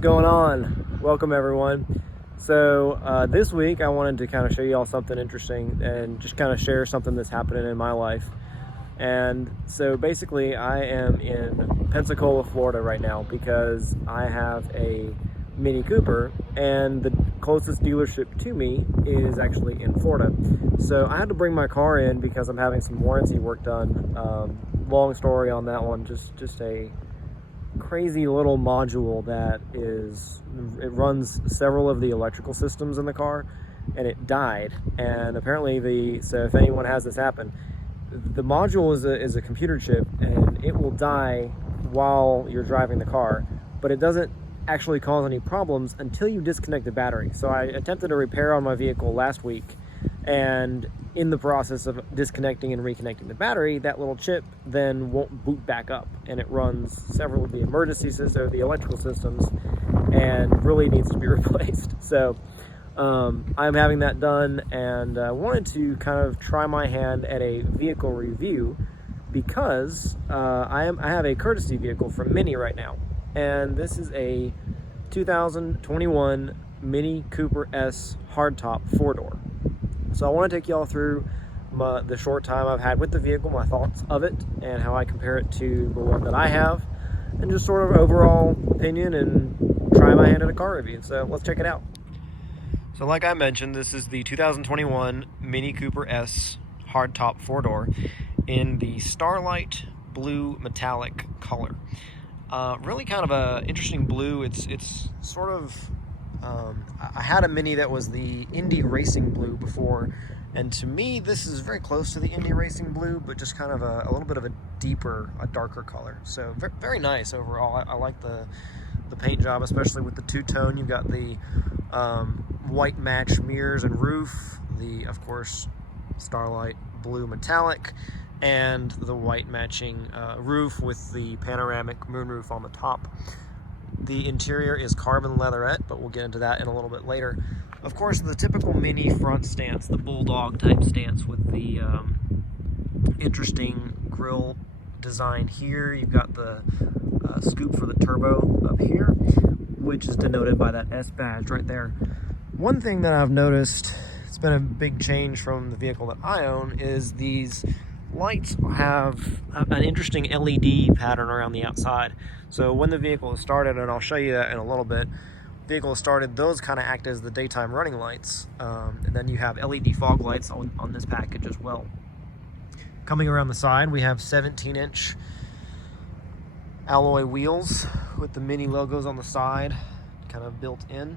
What's going on? Welcome everyone. So this week I wanted to kind of show you all something interesting and just kind of share something that's happening in my life. And so basically I am in Pensacola, Florida right now because I have a Mini Cooper and the closest dealership to me is actually in Florida. So I had to bring my car in because I'm having some warranty work done. Long story on that one, just a crazy little module that it runs several of the electrical systems in the car, and it died. And apparently so if anyone has this happen, the module is a computer chip, and it will die while you're driving the car, but it doesn't actually cause any problems until you disconnect the battery. So I attempted a repair on my vehicle last week, and in the process of disconnecting and reconnecting the battery, that little chip then won't boot back up, and it runs several of the emergency systems, or the electrical systems, and really needs to be replaced. So I'm having that done, and I wanted to kind of try my hand at a vehicle review because I have a courtesy vehicle from Mini right now, and this is a 2021 Mini Cooper S hardtop 4-door. So I want to take y'all through the short time I've had with the vehicle, my thoughts of it, and how I compare it to the one that I have, and just sort of overall opinion and try my hand at a car review. So let's check it out. So like I mentioned, this is the 2021 Mini Cooper S hardtop 4-door in the Starlight Blue Metallic color. Really kind of a interesting blue. It's sort of I had a Mini that was the Indy Racing Blue before, and to me this is very close to the Indy Racing Blue, but just kind of a little bit of a darker color. So very nice overall. I like the paint job, especially with the two-tone. You've got the white match mirrors and roof, the, of course, Starlight Blue Metallic, and the white matching roof with the panoramic moonroof on the top. The interior is carbon leatherette, but we'll get into that in a little bit later. Of course, the typical Mini front stance, the bulldog type stance with the interesting grille design here. You've got the scoop for the turbo up here, which is denoted by that S badge right there. One thing that I've noticed, it's been a big change from the vehicle that I own, is these lights have an interesting LED pattern around the outside. So when the vehicle is started, and I'll show you that in a little bit, vehicle is started, those kind of act as the daytime running lights, and then you have LED fog lights on this package as well. Coming around the side, we have 17-inch alloy wheels with the Mini logos on the side, kind of built in.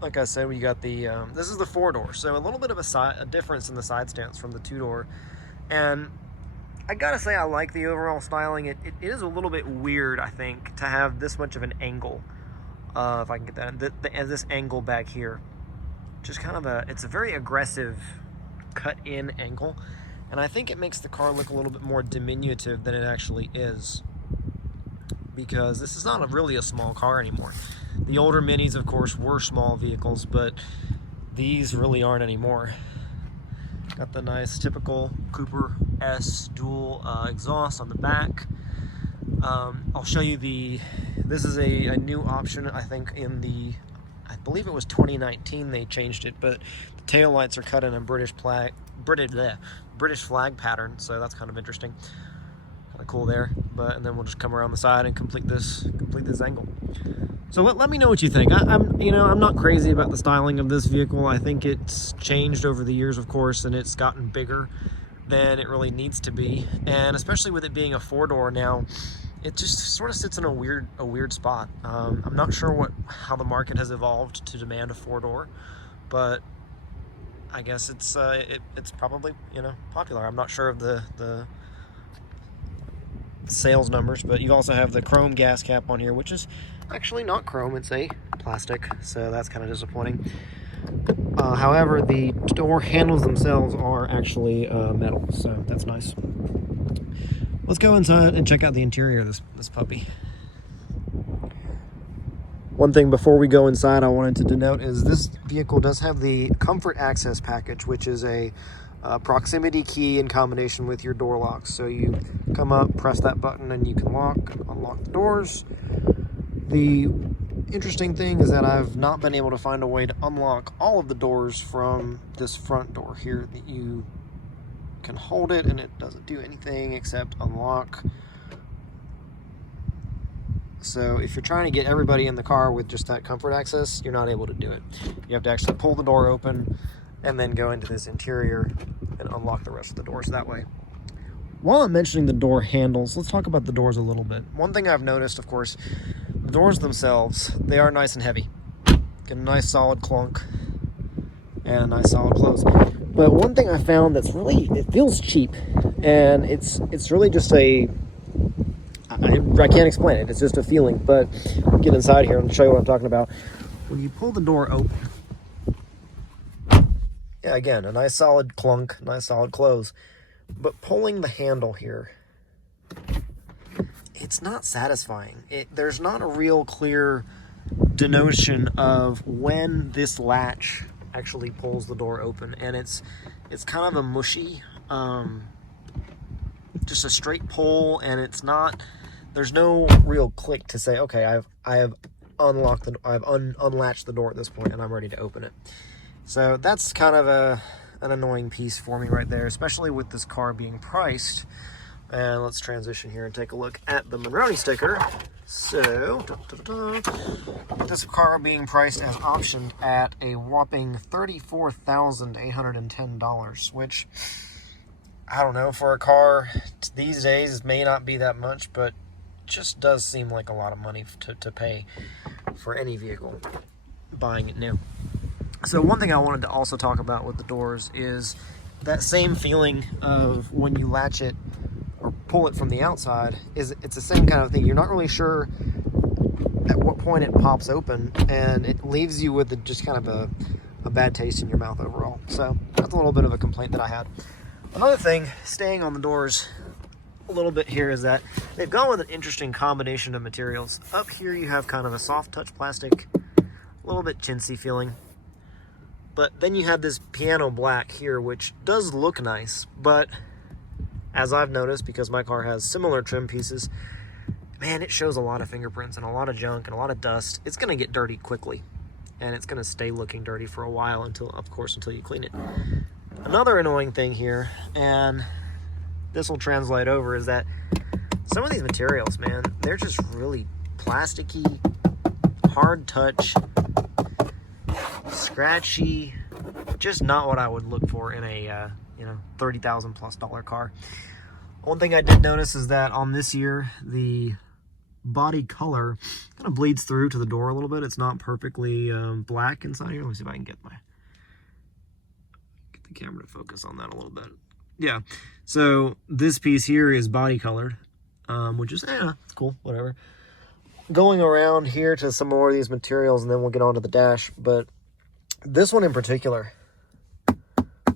Like I said, we got the this is the 4-door, so a little bit of a difference in the side stance from the 2-door. And I gotta say, I like the overall styling. It is a little bit weird, I think, to have this much of an angle. If I can get that, this angle back here, just kind of it's a very aggressive cut-in angle, and I think it makes the car look a little bit more diminutive than it actually is, because this is not really a small car anymore. The older Minis, of course, were small vehicles, but these really aren't anymore. Got the nice typical Cooper S dual exhaust on the back. I'll show you this is a new option, I think, I believe it was 2019 they changed it, but the tail lights are cut in a British flag pattern, so that's kind of interesting. Kind of cool there. And then we'll just come around the side and complete this angle. So let me know what you think. I'm not crazy about the styling of this vehicle. I think it's changed over the years, of course, and it's gotten bigger than it really needs to be. And especially with it being a 4-door now, it just sort of sits in a weird spot. I'm not sure how the market has evolved to demand a 4-door, but I guess it's probably popular. I'm not sure of the sales numbers, but you also have the chrome gas cap on here, which is actually not chrome, it's a plastic, so that's kind of disappointing. However, the door handles themselves are actually metal, so that's nice. Let's go inside and check out the interior of this puppy. One thing before we go inside I wanted to denote is this vehicle does have the Comfort Access package, which is a proximity key in combination with your door locks. So you come up, press that button, and you can unlock the doors. The interesting thing is that I've not been able to find a way to unlock all of the doors from this front door here, that you can hold it and it doesn't do anything except unlock. So if you're trying to get everybody in the car with just that comfort access, you're not able to do it. You have to actually pull the door open and then go into this interior and unlock the rest of the doors that way. While I'm mentioning the door handles, let's talk about the doors a little bit. One thing I've noticed, of course, the doors themselves, they are nice and heavy. Get a nice solid clunk and a nice solid close. But one thing I found that's really, it feels cheap, and it's really just I can't explain it. It's just a feeling. But get inside here and show you what I'm talking about. When you pull the door open, yeah, again, a nice solid clunk, nice solid close. But pulling the handle here, it's not satisfying. There's not a real clear denotion of when this latch actually pulls the door open, and it's kind of a mushy, just a straight pull, and it's not. There's no real click to say, okay, I have unlocked unlatched the door at this point, and I'm ready to open it. So that's kind of an annoying piece for me right there, especially with this car being priced. And let's transition here and take a look at the Monroney sticker. So, with this car being priced as optioned at a whopping $34,810, which, I don't know, for a car these days may not be that much, but just does seem like a lot of money to pay for any vehicle, buying it new. So one thing I wanted to also talk about with the doors is that same feeling of when you latch it or pull it from the outside. It's the same kind of thing. You're not really sure at what point it pops open, and it leaves you with just kind of a bad taste in your mouth overall. So that's a little bit of a complaint that I had. Another thing, staying on the doors a little bit here, is that they've gone with an interesting combination of materials. Up here you have kind of a soft touch plastic, a little bit chintzy feeling. But then you have this piano black here, which does look nice, but as I've noticed, because my car has similar trim pieces, man, it shows a lot of fingerprints and a lot of junk and a lot of dust. It's going to get dirty quickly, and it's going to stay looking dirty for a while until you clean it. Another annoying thing here, and this will translate over, is that some of these materials, man, they're just really plasticky, hard touch, scratchy, just not what I would look for in a $30,000+ car. One thing I did notice is that on this year, the body color kind of bleeds through to the door a little bit. It's not perfectly black inside here. Let me see if I can get the camera to focus on that a little bit. Yeah, so this piece here is body colored, which is, it's cool, whatever. Going around here to some more of these materials, and then we'll get onto the dash, but this one in particular,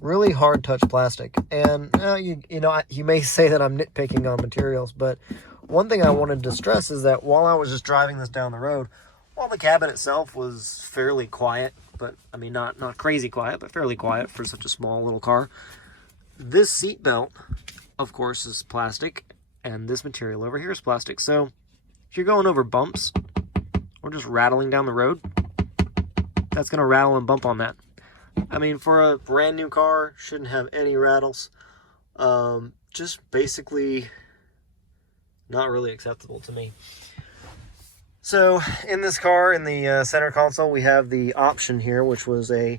really hard touch plastic. And you may say that I'm nitpicking on materials, but one thing I wanted to stress is that while I was just driving this down the road, while the cabin itself was fairly quiet, but I mean not crazy quiet, but fairly quiet for such a small little car, this seat belt, of course, is plastic, and this material over here is plastic. So if you're going over bumps or just rattling down the road, that's going to rattle and bump on that. I mean, for a brand new car, shouldn't have any rattles. Just basically not really acceptable to me. So in this car, in the center console, we have the option here, which was a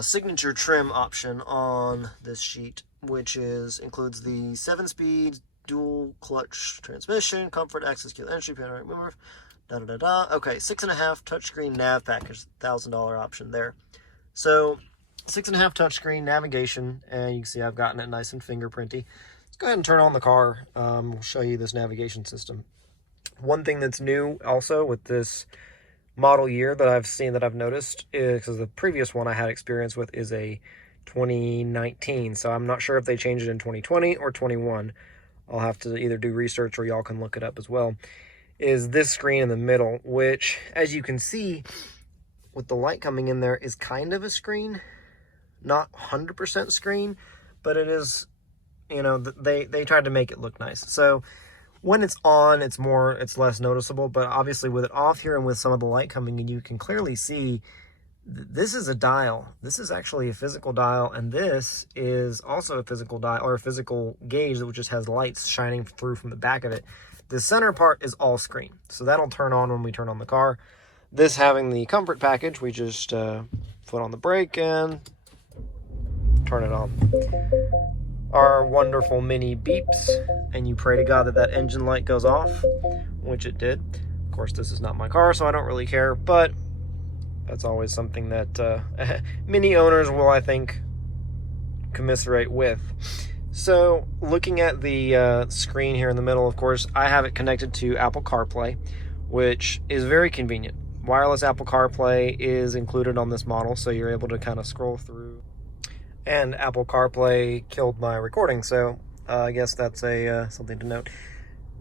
signature trim option on this sheet, which includes the 7-speed dual clutch transmission, comfort, access, keyless entry, panoramic moonroof, Okay, 6.5 touchscreen nav package, $1,000 option there. So 6.5 touchscreen navigation, and you can see I've gotten it nice and fingerprinty. Let's go ahead and turn on the car. We'll show you this navigation system. One thing that's new also with this model year that I've noticed is, because the previous one I had experience with is a 2019, so I'm not sure if they changed it in 2020 or 21. I'll have to either do research or y'all can look it up as well. Is this screen in the middle, which, as you can see with the light coming in there, is kind of a screen, not 100% screen, but it is, they tried to make it look nice. So When it's on, it's less noticeable, but obviously with it off here and with some of the light coming in, you can clearly see this is a dial. This is actually a physical dial, and this is also a physical dial, or a physical gauge that just has lights shining through from the back of it. The center part is all screen, so that'll turn on when we turn on the car. This having the comfort package, we just put on the brake and turn it on. Our wonderful mini beeps, and you pray to God that that engine light goes off, which it did. Of course, this is not my car, so I don't really care, but that's always something that many owners will, I think, commiserate with. So looking at the screen here in the middle, of course, I have it connected to Apple CarPlay, which is very convenient. Wireless Apple CarPlay is included on this model, so you're able to kind of scroll through. And Apple CarPlay killed my recording, so I guess that's something to note.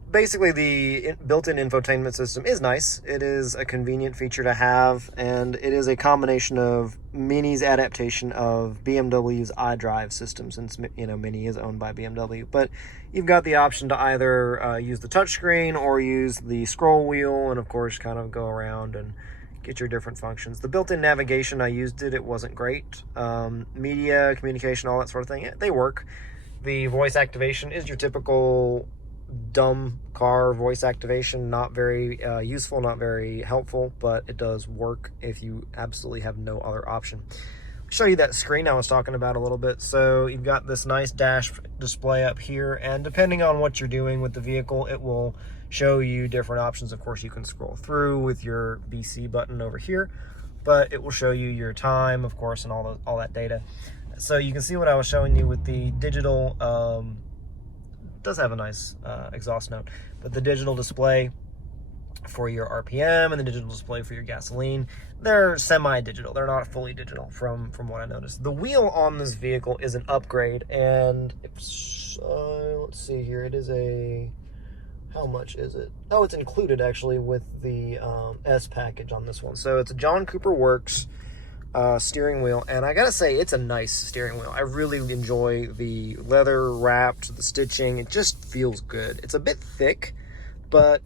Basically, the built-in infotainment system is nice. It is a convenient feature to have, and it is a combination of Mini's adaptation of BMW's iDrive system, since Mini is owned by BMW. But you've got the option to either use the touchscreen or use the scroll wheel, and of course, kind of go around and get your different functions. The built-in navigation, I used it. It wasn't great. Media, communication, all that sort of thing, they work. The voice activation is your typical dumb car voice activation, not very useful, not very helpful, but it does work if you absolutely have no other option. I'll show you that screen I was talking about a little bit. So you've got this nice dash display up here, and depending on what you're doing with the vehicle, it will show you different options. Of course, you can scroll through with your BC button over here, but it will show you your time, of course, and all that data. So you can see what I was showing you with the digital does have a nice exhaust note, but the digital display for your RPM and the digital display for your gasoline, they're semi-digital. They're not fully digital from what I noticed. The wheel on this vehicle is an upgrade, and it's, let's see here, it is a, how much is it? Oh, it's included actually with the S package on this one. So it's a John Cooper Works steering wheel, and I gotta say, it's a nice steering wheel. I really enjoy the leather wrapped, the stitching. It just feels good. It's a bit thick, but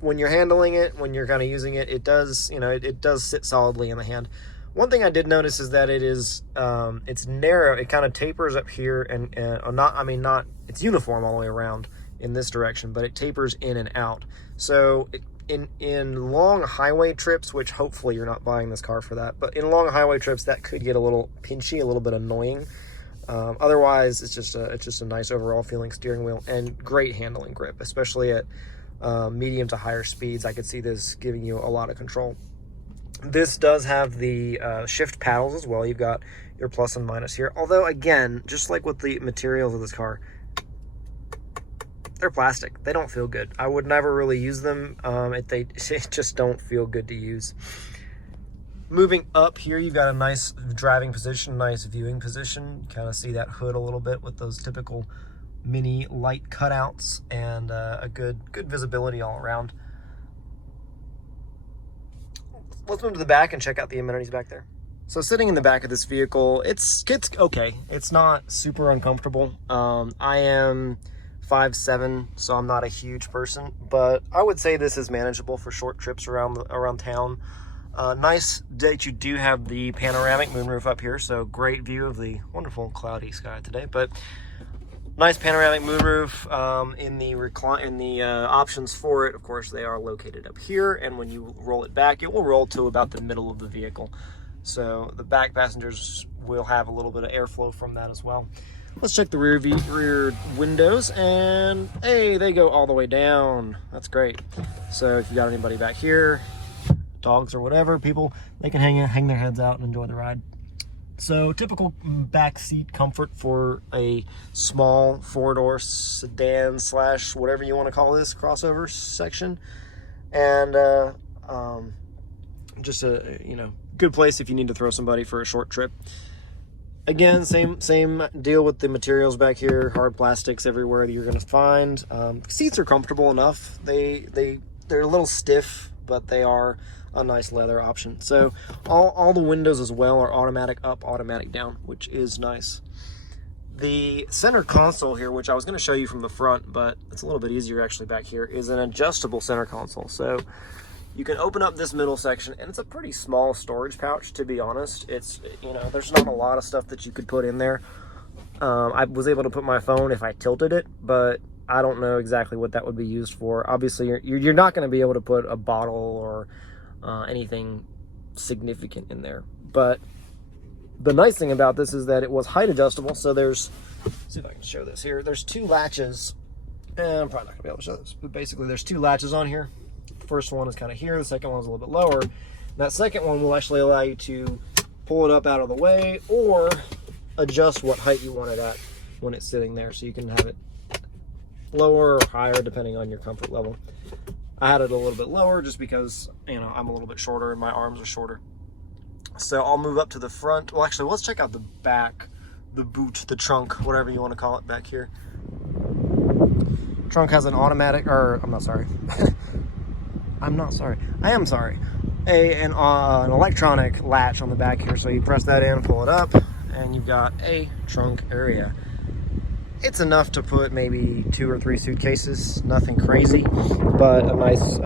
when you're handling it, when you're kind of using it, it does, it does sit solidly in the hand. One thing I did notice is that it is it's narrow. It kind of tapers up here, and not it's uniform all the way around in this direction, but it tapers in and out. So in long highway trips, which hopefully you're not buying this car for that, but in long highway trips, that could get a little pinchy, a little bit annoying. Otherwise, it's just a nice overall feeling steering wheel and great handling grip, especially at medium to higher speeds. I could see this giving you a lot of control. This does have the shift paddles as well. You've got your plus and minus here. Although, again, just like with the materials of this car, they're plastic. They don't feel good. I would never really use them. They just don't feel good to use. Moving up here, you've got a nice driving position, nice viewing position. You kind of see that hood a little bit with those typical Mini light cutouts, and a good visibility all around. Let's move to the back and check out the amenities back there. So sitting in the back of this vehicle, it's okay. It's not super uncomfortable. I am 5'7", so I'm not a huge person, but I would say this is manageable for short trips around town. Nice that you do have the panoramic moonroof up here, so great view of the wonderful cloudy sky today. But nice panoramic moonroof. In the options for it, of course, they are located up here, and when you roll it back, it will roll to about the middle of the vehicle. So the back passengers will have a little bit of airflow from that as well. Let's check the rear windows, and hey, they go all the way down. That's great. So if you got anybody back here, dogs or whatever, people, they can hang their heads out and enjoy the ride. So typical back seat comfort for a small four-door sedan / whatever you want to call this crossover section, and just a good place if you need to throw somebody for a short trip. Again, same deal with the materials back here. Hard plastics everywhere that you're going to find. Seats are comfortable enough. They're a little stiff, but they are a nice leather option. So all the windows as well are automatic up, automatic down, which is nice. The center console here, which I was going to show you from the front, but it's a little bit easier actually back here, is an adjustable center console. So you can open up this middle section, and it's a pretty small storage pouch, to be honest. It's, you know, there's not a lot of stuff that you could put in there. I was able to put my phone if I tilted it, but I don't know exactly what that would be used for. Obviously, you're not going to be able to put a bottle or anything significant in there. But the nice thing about this is that it was height adjustable. So let's see if I can show this here. There's two latches, and I'm probably not gonna be able to show this, but basically there's two latches on here. The first one is kind of here. The second one's a little bit lower. And that second one will actually allow you to pull it up out of the way or adjust what height you want it at when it's sitting there. So you can have it lower or higher depending on your comfort level. I had it a little bit lower just because, you know, I'm a little bit shorter and my arms are shorter. So I'll move up to the front. Well, actually, let's check out the back, the boot, the trunk, whatever you want to call it back here. Trunk has an automatic, or I'm not sorry. I'm not sorry. I am sorry. An electronic latch on the back here. So you press that in, pull it up, and you've got a trunk area. It's enough to put maybe 2 or 3 suitcases, nothing crazy, but a nice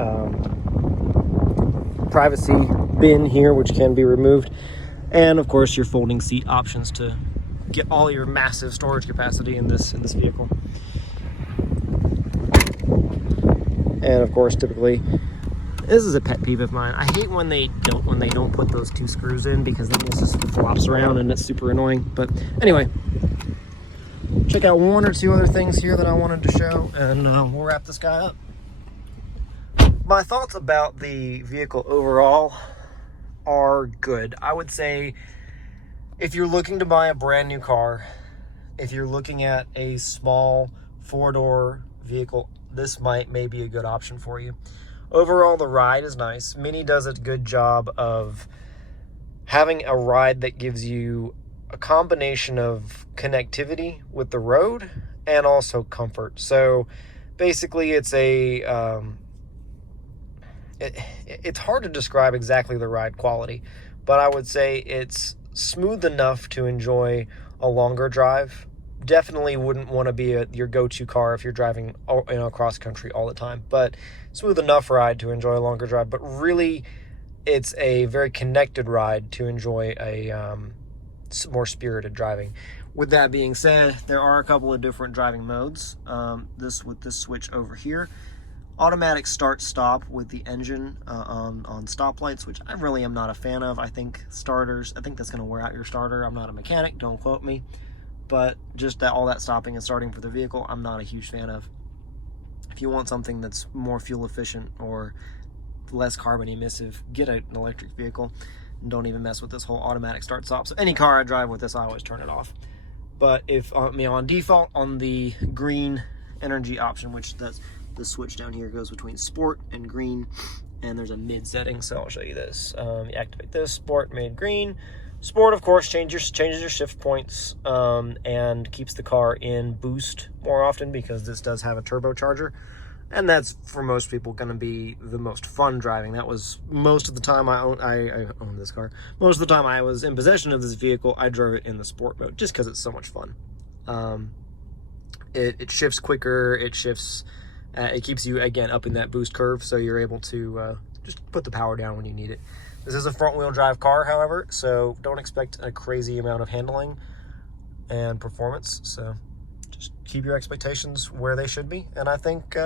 privacy bin here, which can be removed. And of course, your folding seat options to get all your massive storage capacity in this vehicle. And of course, typically, this is a pet peeve of mine. I hate when they don't put those 2 screws in, because then this just flops around and it's super annoying. But anyway, check out 1 or 2 other things here that I wanted to show, and we'll wrap this guy up. My thoughts about the vehicle overall are good. I would say if you're looking to buy a brand new car, if you're looking at a small 4-door vehicle, this may be a good option for you. Overall, the ride is nice. Mini does a good job of having a ride that gives you a combination of connectivity with the road and also comfort. So basically it's it's hard to describe exactly the ride quality, but I would say it's smooth enough to enjoy a longer drive. Definitely wouldn't want to be your go-to car if you're driving, you know, across country all the time, but smooth enough ride to enjoy a longer drive. But really, it's a very connected ride to enjoy a more spirited driving. With that being said, there are a couple of different driving modes. With this switch over here, automatic start-stop with the engine on stoplights, which I really am not a fan of. I think that's going to wear out your starter. I'm not a mechanic, don't quote me, but just all that stopping and starting for the vehicle, I'm not a huge fan of. If you want something that's more fuel efficient or less carbon emissive, get an electric vehicle. Don't even mess with this whole automatic start stop. So any car I drive with this, I always turn it off. But if on default, on the green energy option, which the switch down here goes between sport and green, and there's a mid setting. So I'll show you this. You activate this, sport, mid, green. Sport, of course, changes your shift points and keeps the car in boost more often, because this does have a turbocharger. And that's, for most people, going to be the most fun driving. That was most of the time I owned this car. Most of the time I was in possession of this vehicle, I drove it in the sport mode, just because it's so much fun. It shifts quicker. It shifts. It keeps you, again, up in that boost curve, so you're able to just put the power down when you need it. This is a front-wheel drive car, however, so don't expect a crazy amount of handling and performance. So just keep your expectations where they should be, and I think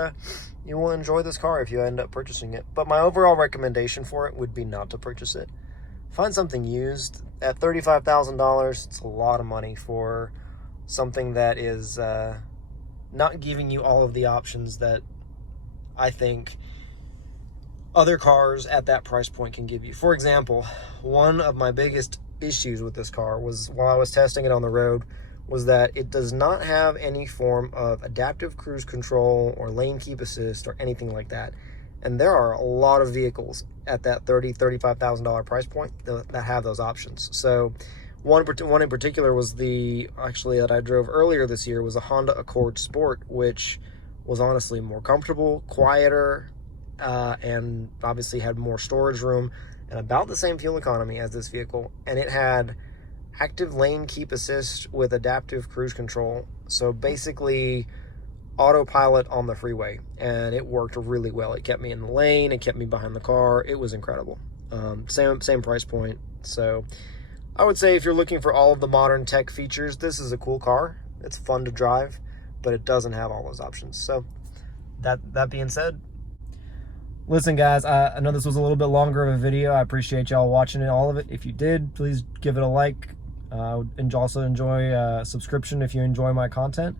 you will enjoy this car if you end up purchasing it. But my overall recommendation for it would be not to purchase it. Find something used. At $35,000, it's a lot of money for something that is not giving you all of the options that I think other cars at that price point can give you. For example, one of my biggest issues with this car was, while I was testing it on the road, was that it does not have any form of adaptive cruise control or lane keep assist or anything like that. And there are a lot of vehicles at that $35,000 price point that have those options. So one in particular was that I drove earlier this year, was a Honda Accord Sport, which was honestly more comfortable, quieter, and obviously had more storage room and about the same fuel economy as this vehicle. And it had active lane keep assist with adaptive cruise control. So basically autopilot on the freeway, and it worked really well. It kept me in the lane, it kept me behind the car. It was incredible. Same price point. So I would say if you're looking for all of the modern tech features, this is a cool car. It's fun to drive, but it doesn't have all those options. So that being said, listen guys, I know this was a little bit longer of a video. I appreciate y'all watching it, all of it. If you did, please give it a like, and also enjoy a subscription if you enjoy my content.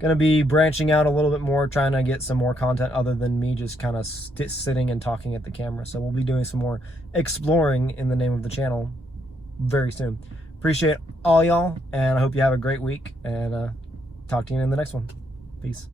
Gonna be branching out a little bit more, trying to get some more content other than me just kind of sitting and talking at the camera. So we'll be doing some more exploring in the name of the channel very soon. Appreciate all y'all, and I hope you have a great week, and talk to you in the next one. Peace.